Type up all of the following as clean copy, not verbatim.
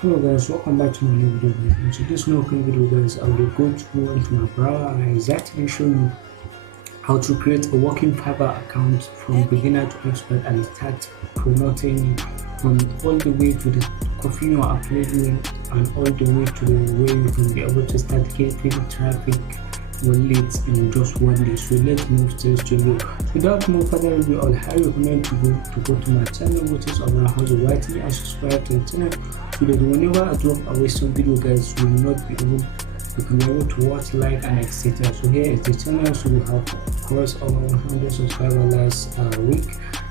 Hello guys, welcome back to my new video guys. In today's new video guys, I will go through into my browser and exactly show you how to create a working Fiverr account from beginner to expert and start promoting from all the way to the coffee you are uploading and all the way to the way you can be able to start getting traffic or leads in just one day. So let's move straight to you. Without more further ado, I'll highly recommend to go to my channel, which is on my house writing, and subscribe to the channel so that whenever I drop a some video guys, you will not be able you can be able to watch, like and etc. So here is the channel. So we have crossed over 100 subscribers last week.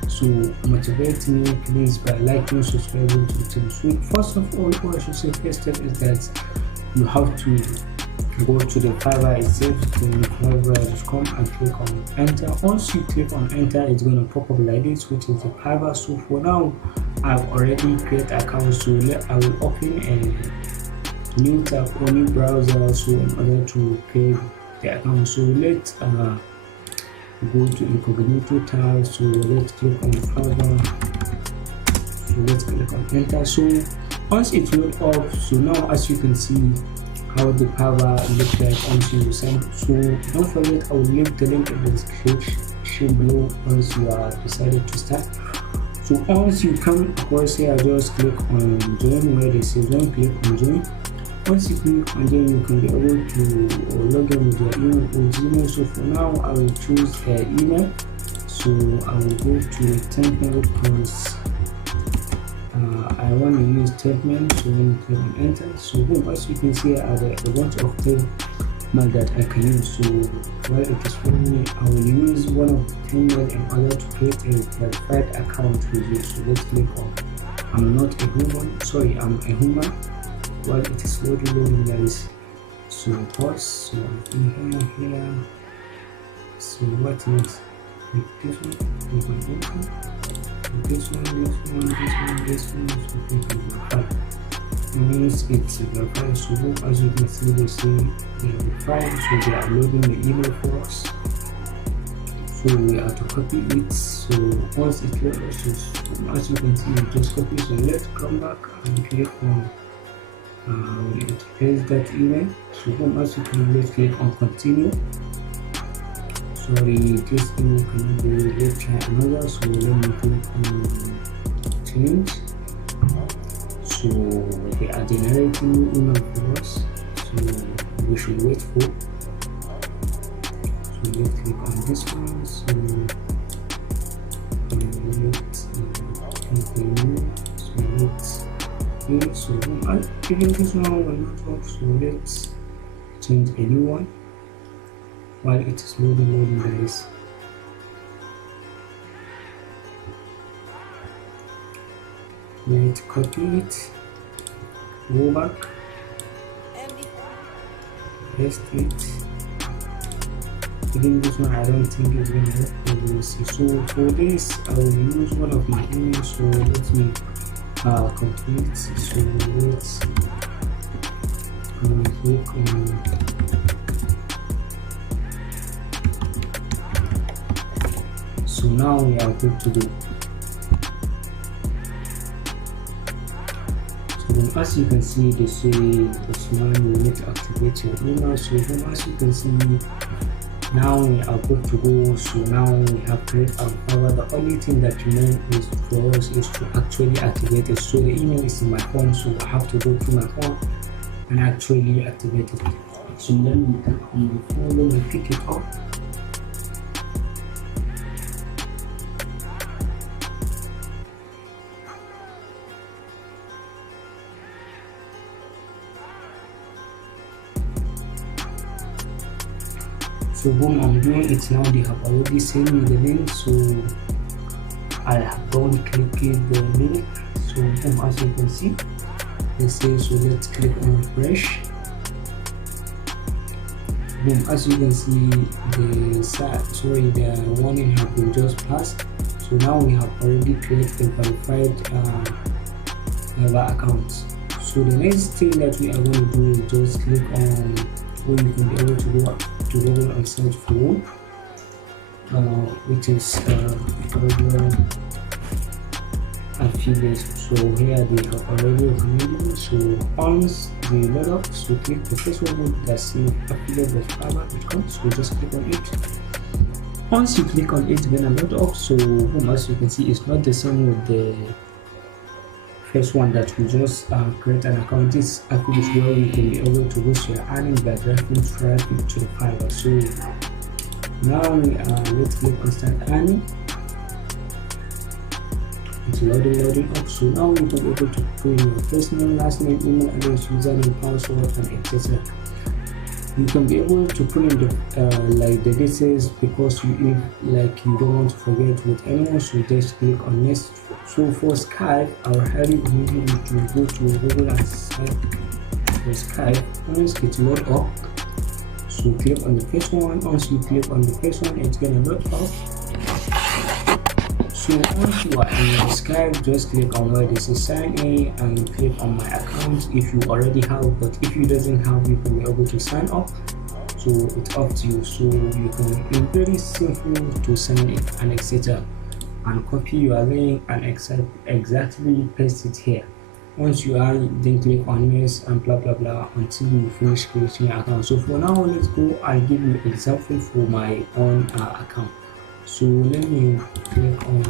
So motivate me please by liking, subscribing to the channel. So first of all, what I should say first step is that you have to go to the Fiverr itself, to fiverr.com and click on enter. Once you click on enter, it's going to pop up like this, which is the Fiverr. So for now I've already created account, so I will open a new tab or new browser so in order to create the account. So let's go to incognito tab. So let's click on Fiverr. So let's click on enter. So once it loads up, so now as you can see how the Fiverr looks like once you sign. So don't forget, I will leave the link in the description below once you are decided to start. So once you come across here, just click on join where they say join, click on join. Once you click on join, you can be able to log in with your email or Gmail. So for now I will choose email. So I will go to template because I want to use statement. So when you click on enter, so boom, as you can see are a bunch of templates that I can use. So while it is for me, I will use one of the templates in order to create a verified account with you. So let's click on I'm not a human, sorry, I'm a human. While it is loading guys, so pause. So I'm in here. So what next? With this one, we can enter. This one, so click on verify. Means it's verified. So as you can see, they say they are verified, so they are loading the email for us. So we have to copy it. So once it loads, so as you can see, you just copy. So let's come back and click on paste that email. So boom, as you can, let's click on continue. Sorry, this email cannot be. Let's try another. So let me click on change. So they are generating new email for us, so we should wait for. So let's click on this one. So let's continue. So let's okay, so even this one will not work. So let's change a new one while it is loading guys. Let's copy it, go back, paste it. Even this one I don't think it's gonna work. We will see. So for this I will use one of my emails. So let me complete. So let's click on so now we are good to go. As you can see, they say this one you need to activate your email. So as you can see, now we are good to go. So now we have created our Fiverr. The only thing that remains is for us is to actually activate it. So the email is in my phone, so I have to go to my phone and actually activate it. So let me click on the phone, let me pick it up. So boom, I'm doing it now. They have already sent me the link, so I have done clicking the link. So boom, as you can see, they say so. Let's click on refresh. Boom, as you can see, the warning have been just passed. So now we have already created a verified Fiverr account. So the next thing that we are going to do is just click on where you can be able to go to Google and search for which is affiliate. So here they have already recommended me. So once they load up, so click the first one that says affiliate.fiverr.com. So just click on it. Once you click on it, it's gonna load up. So as you can see, it's not the same with the first one that we just create an account. This affiliate where you can be able to boost your earning by driving traffic to Fiverr. So now let's click on start earning. It's loading up. So now you can be able to put in your first name, last name, email address, username, password, and etc. You can be able to put in the like the details, because you don't want to forget with anyone. So just click on next. So for Skype, I will highly recommend you to go to Google and search for Skype. Once it load up, so click on the first one. Once you click on the first one, it's gonna load up. So once you are in your Skype, just click on where this is sign in and click on my account if you already have. But if you doesn't have, you can be able to sign up. So it's up to you. So you can, it's very simple to sign in and etc. And copy your link and exactly paste it here. Once you are, then click on next and blah blah blah until you finish creating your account. So for now, let's go and give you an example for my own account. So let me click on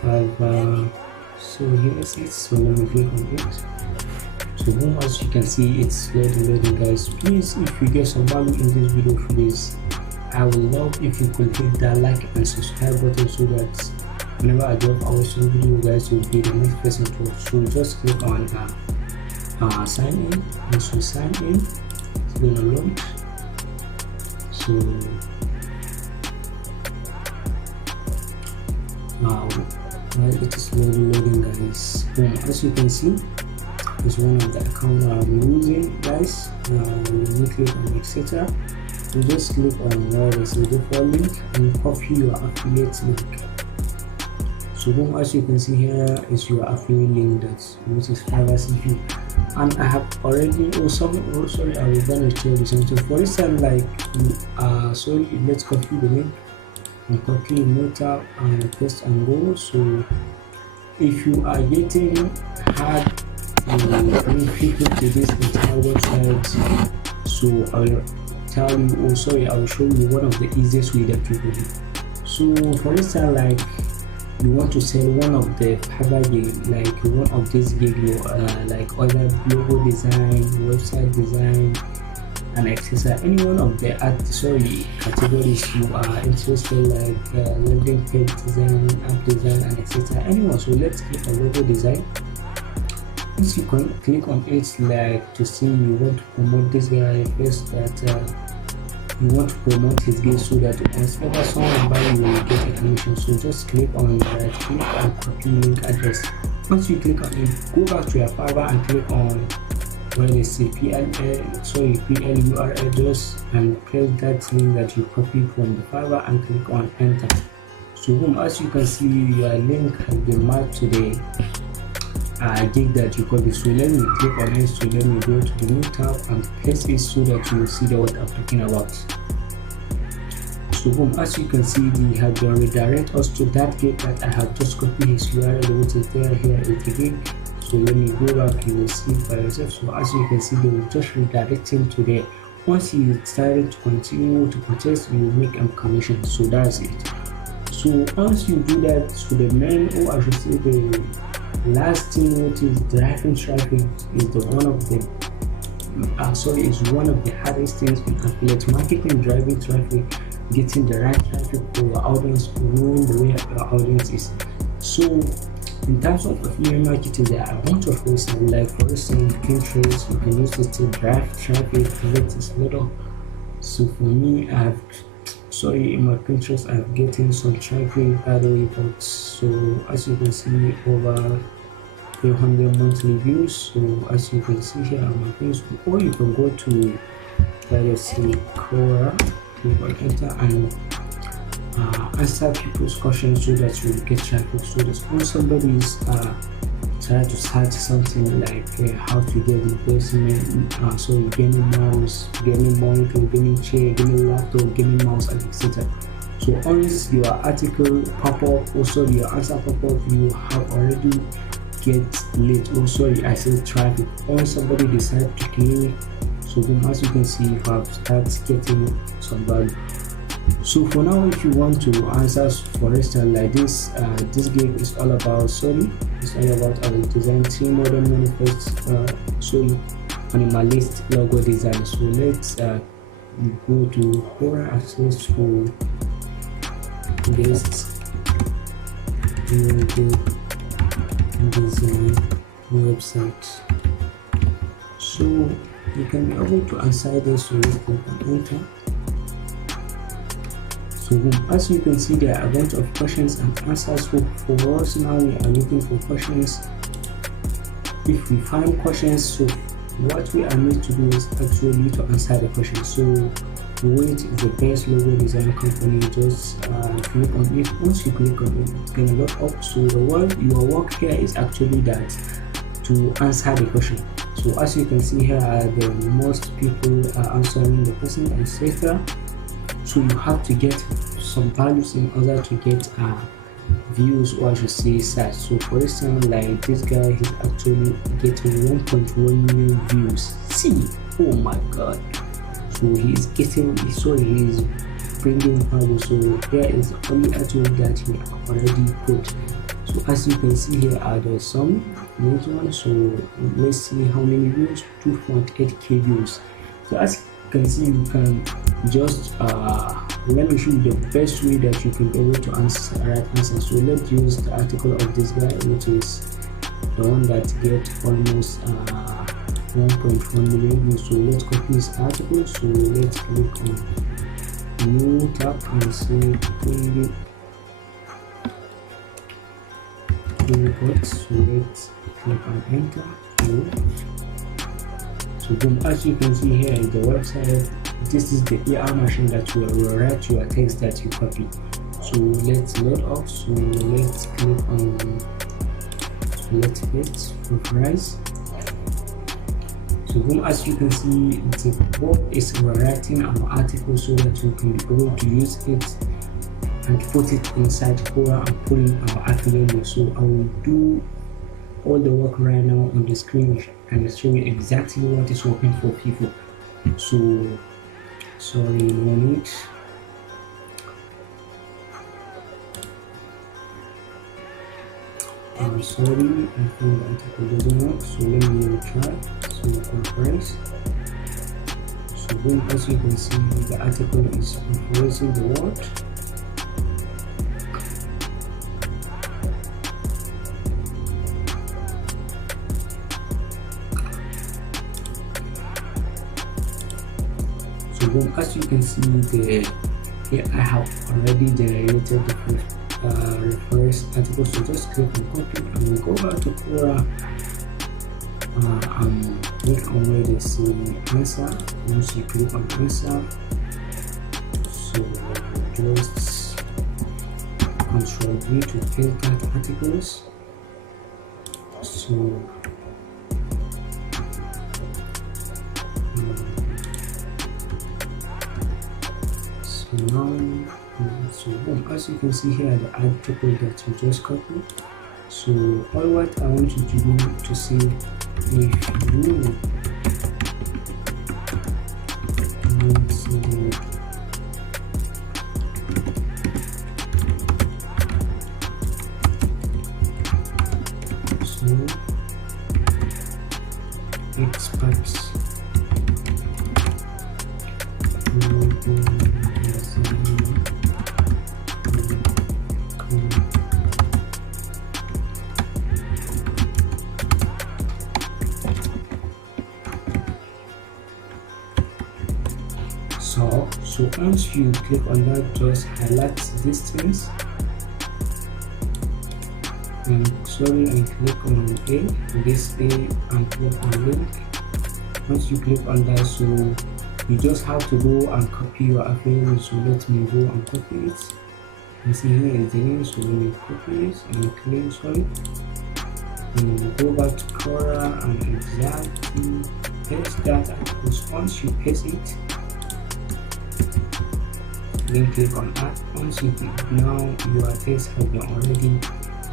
Fiverr. So here is it. So let me click on it. So as you can see, it's loading guys. Please, if you get some value in this video, please, I would love if you could hit that like and subscribe button, so that whenever I drop our video, guys will be the next person to watch. So just click on sign in. Once you sign in, it's gonna load. So while it is loading guys, as you can see, it's one of the accounts I'm using guys. You click on etc. So just click on where there's a default link and copy your affiliate link. So as you can see, here is your affiliate link, which is Fiverr CP. And I have already sorry, I was gonna show you something. For instance, sorry, let's copy the link and copy meta and paste and go. So if you are getting hard to bring people to this entire website, so I will tell you, I will show you one of the easiest way that you can do. So for instance, you want to sell one of the Fiverr gig, one of these gig, like other logo design, website design, and etc. Any one of the categories you are interested, like landing page design, app design, and etc. Anyone. So let's click on logo design. Once you can click on it, to see you want to promote this guy first, that you want to promote his game, so that whenever someone buy, you will get a commission. So just click on that, click and copy link address. Once you click on it, go back to your Fiverr and click on where they say PL URL address, and press that link that you copied from the Fiverr and click on enter. So as you can see, your link has been matched to the gig that you copied. So let me click on it. So let me go to the new tab and paste it, so that you will see what I'm talking about. So as you can see, they have been redirect us to that gig that I have just copied his URL, which is there. Here is the gig. So let me go back, you will see it by yourself. So as you can see, they will just redirect him to there. Once you decided to continue to purchase, you will make a commission. So that's it. So once you do that, so the main, or I should say the last thing, which is driving traffic, is the one of the is one of the hardest things in affiliate marketing. Driving traffic, getting the right traffic for your audience, knowing the way your audience is. So in terms of affiliate marketing, there are a bunch of ways, like for instance Pinterest. You can use it to drive traffic, collect this little. So for me, in my Pinterest, I'm getting some traffic by the way, but so as you can see, over 300 monthly views. So as you can see here on my Facebook, or you can go to Quora, click on enter and answer people's questions, so that you get traffic. So that when somebody is try to search something like how to get investment, so you gaming mouse, gaming monitor, gaming chair, gaming laptop, gaming mouse, and etc. So once your article pop up, or sorry, your answer pop up, you have already get late, or sorry, I said traffic. Once somebody decides to click, so then as you can see, you have started getting some value. So for now, if you want to answer, for instance, like this, this game is all about, sorry, it's all about design 3 modern manifest, sorry, minimalist logo design. So let's go to Quora access for this logo design website. So you can be able to answer this, so you click on enter. So as you can see, there are a bunch of questions and answers. So for us now, we are looking for questions. If we find questions, so what we are need to do is actually to answer the question. So which is the best logo design company? Just click on it. Once you click on it, it's gonna load up. So your work here is actually that to answer the question. So as you can see here, the most people are answering the question, etc. So you have to get some values in order to get views, or I should say search. So for instance, like this guy, he's actually getting 1.1 million views. See, oh my god. So he's getting, so he's bringing value. So there is only a tool that he already put. So as you can see here, there's some next one. So let's see how many views. 2.8k views. So as you can see, you can just let me show you the best way that you can be able to answer right answer. So let's use the article of this guy, which is the one that get almost 1.1 million views. So let's copy this article. So let's click on new tab and say so let's click on enter. So boom, as you can see here in the website, this is the AI machine that will write your text that you copy. So let's load up. So let's click on, so let's hit refresh. So boom, as you can see, the bot is rewriting our article so that we can be able to use it and put it inside Quora and put in our affiliate link. So I will do all the work right now on the screen and show you exactly what is working for people. So sorry, no need. I'm sorry, I think the article doesn't work. So let me try. So compress. So boom, as you can see, the article is replacing the word. So boom, as you can see, I have already generated the first article. So just click on copy and we go back to Quora and click on where they say answer. Once you click on answer, so just Control V to filter articles. So now, so boom, as you can see here, the article that you just copied. So all what I want you to do to see if you so experts so once you click on that, just highlight these things and click on this A and click on link. Once you click on that, so you just have to go and copy your affiliate. So let me go and copy it. You see here is the name, so when you copy it and click and go back to Quora and exactly paste that. Because once you paste it, then click on add. Once you click, now your text has been already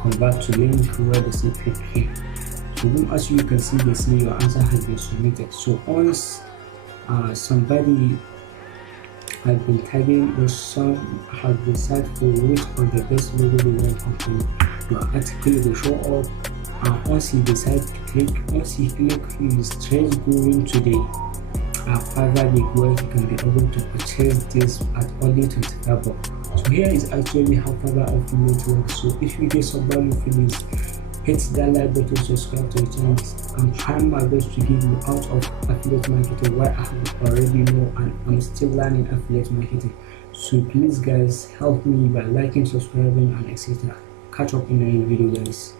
converted to link where they say click here. So then as you can see, they say your answer has been submitted. So once somebody has been tagging or some has been searched for which of the best logo design company, your article will show up. Once you decide to click, once you click, you straight going to the Fiverr link where you can be able to purchase this at only $25. So here is actually how Fiverr affiliate works. So if you get some value from this, hit that like button, subscribe to the channel. I'm trying my best to give you out of affiliate marketing what I have already know, and I'm still learning affiliate marketing. So please guys, help me by liking, subscribing and etc. Catch up in the next video guys.